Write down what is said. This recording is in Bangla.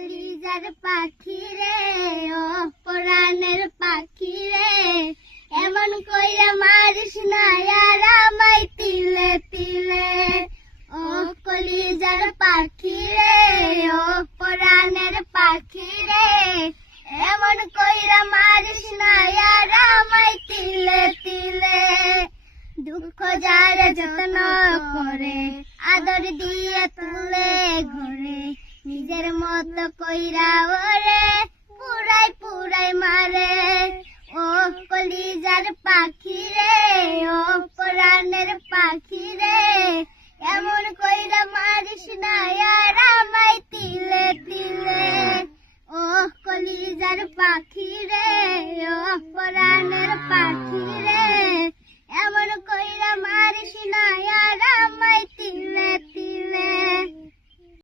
কলিজার পাখি রে, ও পরাণের পাখি রে, এমন কইরা মারিস না আর আমায় তিলে তিলে। ও কলিজার পাখি রে, ও পরাণের পাখি রে, এমন কইরা মারিস না আর আমায় তিলে তিলে। দুঃখ যারে যত্ন করে, আদর দিয়ে তুলে ঘরে, নিজের মতো কইরা ওরে পুরাই পুরাই মারে। ও কলিজার পাখি রে, ও পরাণের পাখি রে, এমন কইরা মারিস না আর